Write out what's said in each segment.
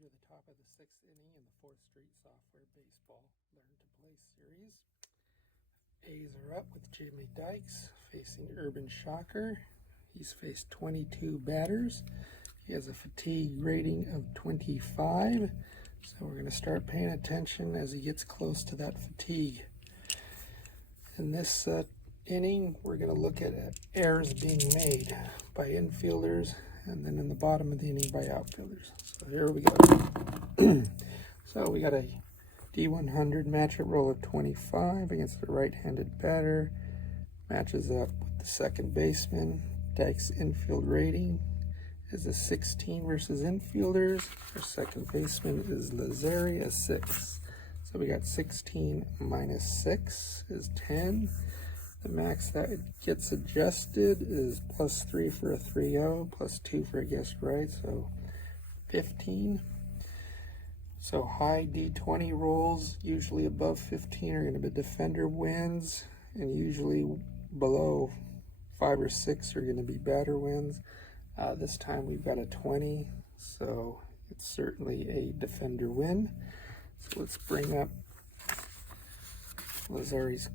You're the top of the 6th inning in the 4th Street Software Baseball Learn to Play series. A's are up with Jimmy Dykes facing Urban Shocker. He's faced 22 batters. He has a fatigue rating of 25. So we're going to start paying attention as he gets close to that fatigue. In this inning, we're going to look at errors being made by infielders, and then in the bottom of the inning by outfielders. So here we go. So we got a D100 matchup roll of 25 against the right-handed batter. Matches up with the second baseman. Dykes' infield rating is a 16 versus infielders. Our second baseman is Lazari, a 6. So we got 16 minus 6 is 10. The max that it gets adjusted is +3 for a 3-0, +2 for a guest right, so 15. So high D20 rolls, usually above 15, are going to be defender wins, and usually below 5 or 6 are going to be batter wins. This time we've got a 20, so it's certainly a defender win. So let's bring up Lazari's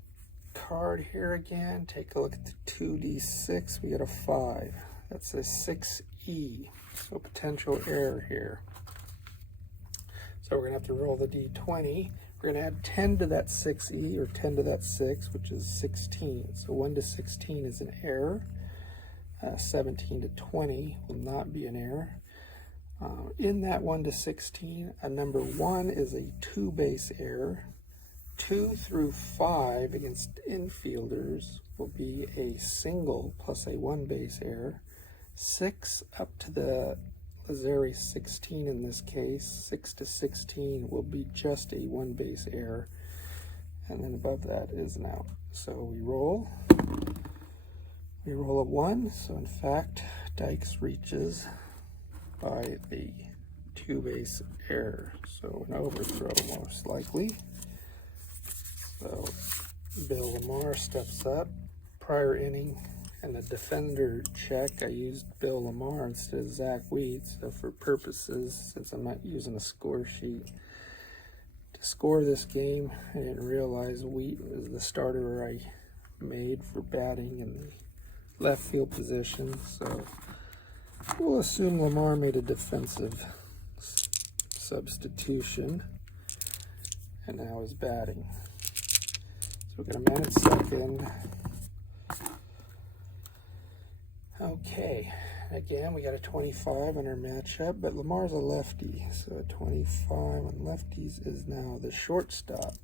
card here again. Take a look at the 2D6. We got a 5. That's a 6E. So potential error here. So we're going to have to roll the D20. We're going to add 10 to that 6E, or 10 to that 6, which is 16. So 1 to 16 is an error. 17 to 20 will not be an error. In that 1 to 16, a number 1 is a 2-base error. 2 through 5 against infielders will be a single plus a 1-base error. 6 up to the Lazari 16 in this case, 6 to 16 will be just a 1-base error. And then above that is an out. So we roll a 1. So in fact, Dykes reaches by the 2-base error. So an overthrow most likely. So Bill Lamar steps up. Prior inning and the defender check, I used Bill Lamar instead of Zach Wheat. So for purposes, since I'm not using a score sheet to score this game, I didn't realize Wheat was the starter I made for batting in the left field position. So we'll assume Lamar made a defensive substitution and now is batting. So we're going to man at second. Okay, again, we got a 25 on our matchup, but Lamar's a lefty, so a 25 on lefties is now the shortstop.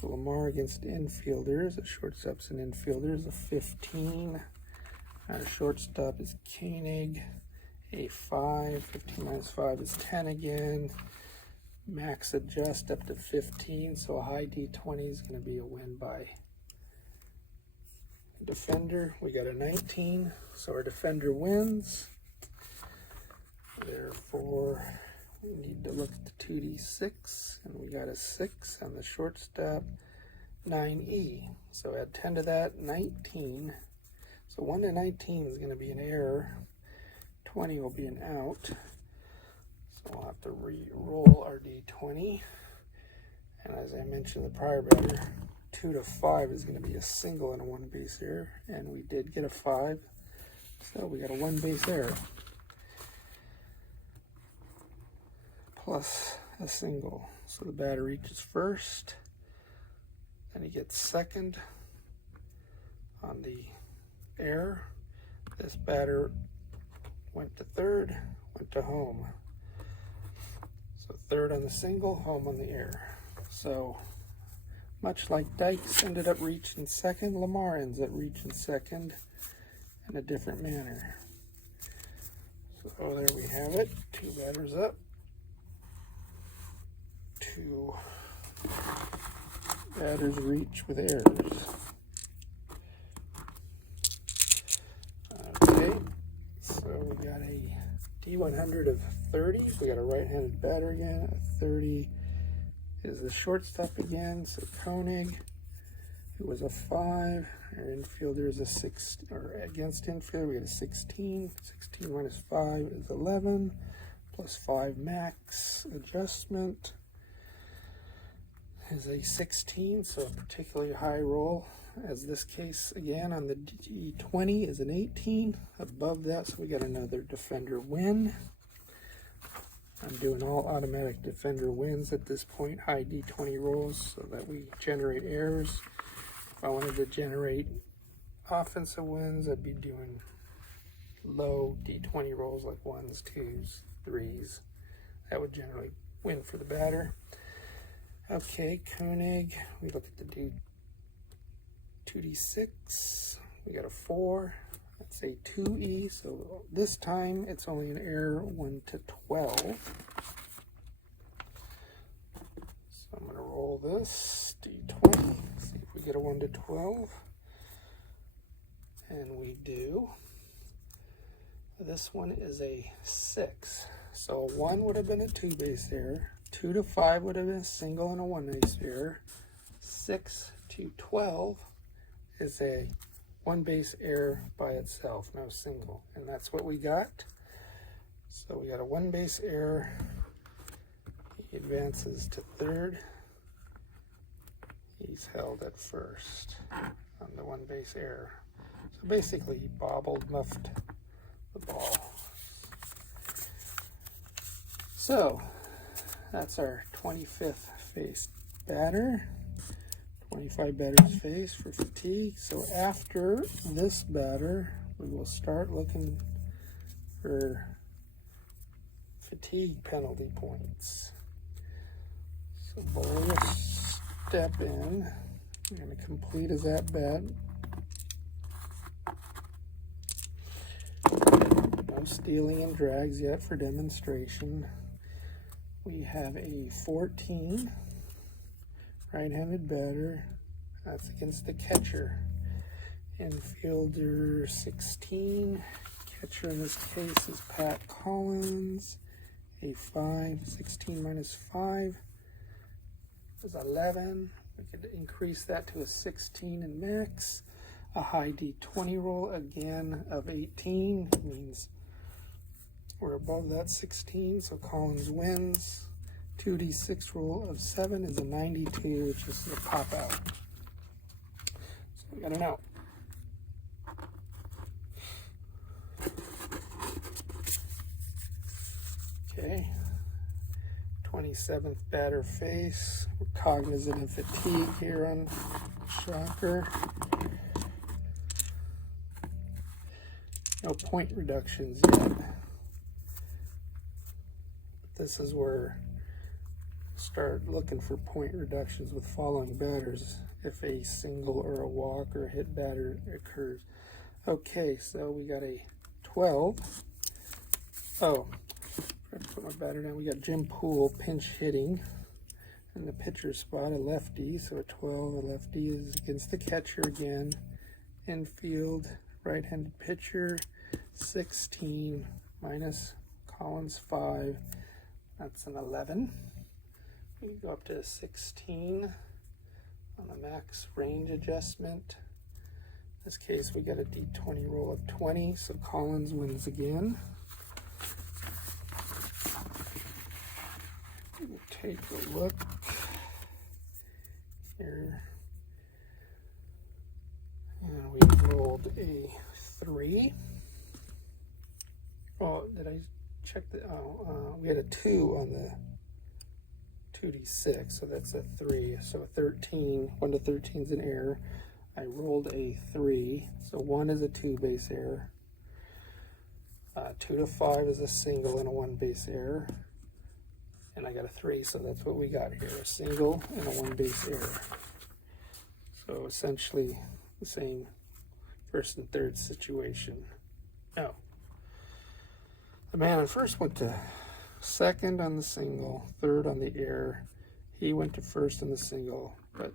So Lamar against infielders, a shortstop's an infielder, is a 15. Our shortstop is Koenig, a 5. 15 minus 5 is 10 again. Max adjust up to 15, so a high D20 is going to be a win by defender. We got a 19, so our defender wins. Therefore, we need to look at the 2D6, and we got a 6 on the shortstop, 9E. So add 10 to that, 19. So 1 to 19 is going to be an error. 20 will be an out. So we'll have to re-roll our D20. And as I mentioned the prior batter, 2 to 5 is going to be a single and a 1-base error. And we did get a 5. So we got a 1-base error. Plus a single. So the batter reaches first. Then he gets second on the error. This batter went to third, went to home. So third on the single, home on the error. So much like Dykes ended up reaching second, Lamar ends up reaching second in a different manner. So there we have it. 2 batters up. 2 batters reach with errors. Okay, so we got a D100 of 30. We got a right-handed batter again. A 30 is the shortstop again. So Koenig, who was a 5. Our infielder is a 6, or against infielder, we got a 16. 16 minus 5 is 11. plus 5 max adjustment is a 16, so a particularly high roll. As this case again on the D20 is an 18. Above that, so we got another defender win. I'm doing all automatic defender wins at this point, high D20 rolls, so that we generate errors. If I wanted to generate offensive wins, I'd be doing low D20 rolls like 1s, 2s, 3s. That would generally win for the batter. Okay, Koenig, we look at the 2d6, we got a 4, that's a 2e, so this time it's only an error 1 to 12. So I'm going to roll this d20, see if we get a 1 to 12, and we do. This one is a 6, so 1 would have been a 2 base error, 2 to 5 would have been a single and a 1 base error, 6 to 12 is a 1 base error by itself, no single, and that's what we got. So we got a 1 base error. He advances to third. He's held at first on the 1 base error. So basically he bobbled, muffed the ball. So that's our 25th face batter. 25 batters face for fatigue. So after this batter, we will start looking for fatigue penalty points. So bowler will step in. I'm going to complete his at bat. No stealing and drags yet for demonstration. We have a 14. Right-handed batter, that's against the catcher. Infielder 16, catcher in this case is Pat Collins. A 5, 16 minus 5 is 11. We could increase that to a 16 in max. A high D20 roll again of 18 means we're above that 16, so Collins wins. 2d6 roll of 7 is a 92, which is a pop out. So we got an out. Okay. 27th batter face. We're cognizant of fatigue here on Shocker. No point reductions yet. This is where start looking for point reductions with following batters if a single or a walk or a hit batter occurs. Okay, so we got a 12. Oh, I put my batter down. We got Jim Poole pinch hitting in the pitcher spot, a lefty. So a 12, a lefty is against the catcher again. Infield, right-handed pitcher, 16 minus Collins 5. That's an 11. We go up to 16 on the max range adjustment. In this case, we got a D20 roll of 20, so Collins wins again. We'll take a look here. And we rolled a 3. Oh, did I check the, we had a 2 on the 2d6, so that's a 3. So a 13, 1 to 13 is an error. I rolled a 3, so 1 is a 2 base error. 2 to 5 is a single and a 1 base error. And I got a 3, so that's what we got here, a single and a 1 base error. So essentially the same first and third situation. No. The man at first went to second on the single, third on the error. He went to first on the single, but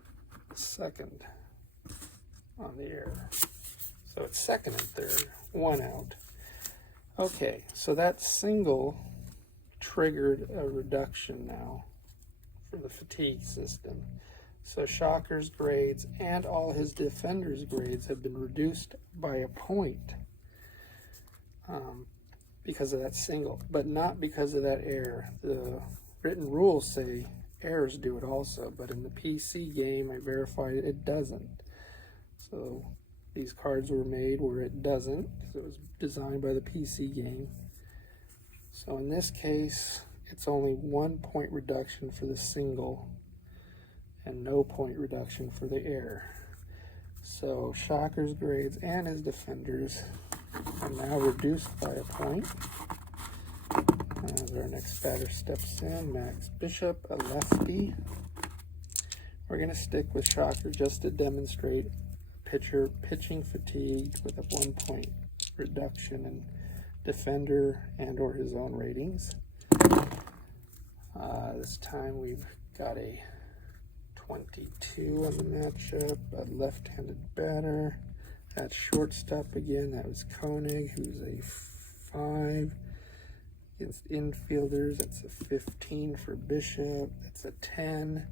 second on the error. So it's second and third, 1 out. Okay, so that single triggered a reduction now for the fatigue system. So Shocker's grades and all his defenders' grades have been reduced by a point. because of that single, but not because of that error. The written rules say errors do it also, but in the PC game I verified it doesn't. So these cards were made where it doesn't, because it was designed by the PC game. So in this case, it's only 1 point reduction for the single and no point reduction for the error. So Shocker's grades and his defenders are now reduced by a point. As our next batter steps in, Max Bishop, a lefty. We're going to stick with Shocker just to demonstrate pitcher pitching fatigue with a 1 point reduction in defender and or his own ratings. This time we've got a 22 on the matchup, a left-handed batter. That's shortstop again. That was Koenig, who's a 5. Against infielders, that's a 15 for Bishop. That's a 10.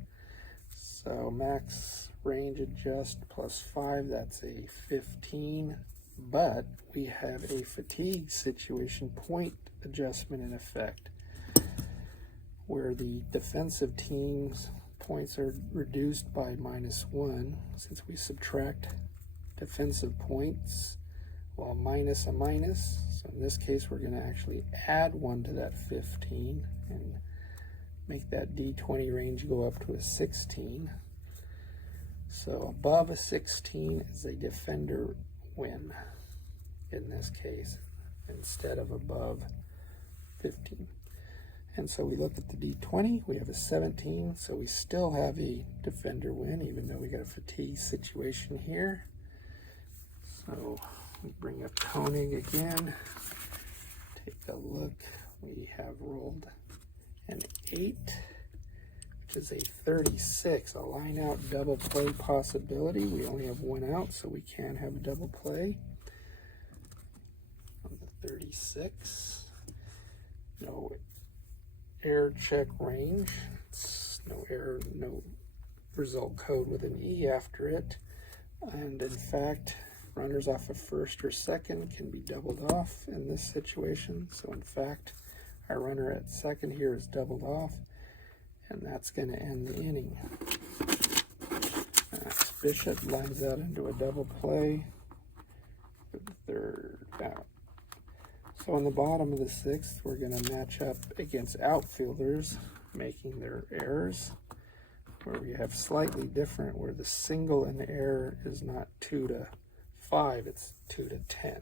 So max range adjust plus 5, that's a 15. But we have a fatigue situation point adjustment in effect, where the defensive team's points are reduced by -1 since we subtract defensive points, while minus a minus. So in this case, we're going to actually add 1 to that 15 and make that D20 range go up to a 16. So above a 16 is a defender win in this case, instead of above 15. And so we look at the D20, we have a 17, so we still have a defender win, even though we got a fatigue situation here. So we bring up Koenig again, take a look. We have rolled an 8, which is a 36, a line out double play possibility. We only have 1 out, so we can have a double play. On the 36, no error check range. It's no error, no result code with an E after it. And in fact, runners off of first or second can be doubled off in this situation. So in fact, our runner at second here is doubled off, and that's going to end the inning. Bishop lines out into a double play with the 3rd out. So on the bottom of the 6th, we're going to match up against outfielders making their errors, where we have slightly different, where the single in the error is not 2 to 5, it's 2 to 10.